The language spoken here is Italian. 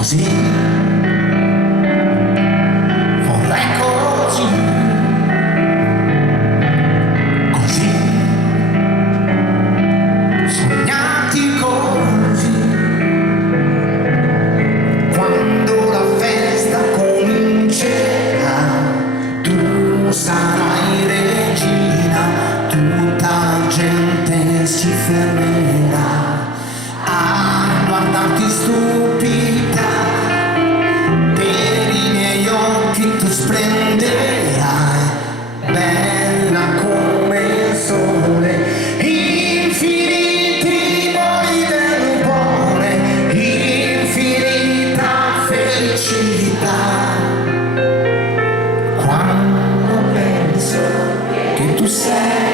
così, vorrei così, così, sognarti così. Quando la festa comincerà, tu sarai regina, tutta gente si fermerà a guardarti stupita, per i miei occhi tu splenderai, bella come il sole, infiniti voli del cuore, infinita felicità. Quando penso che tu sei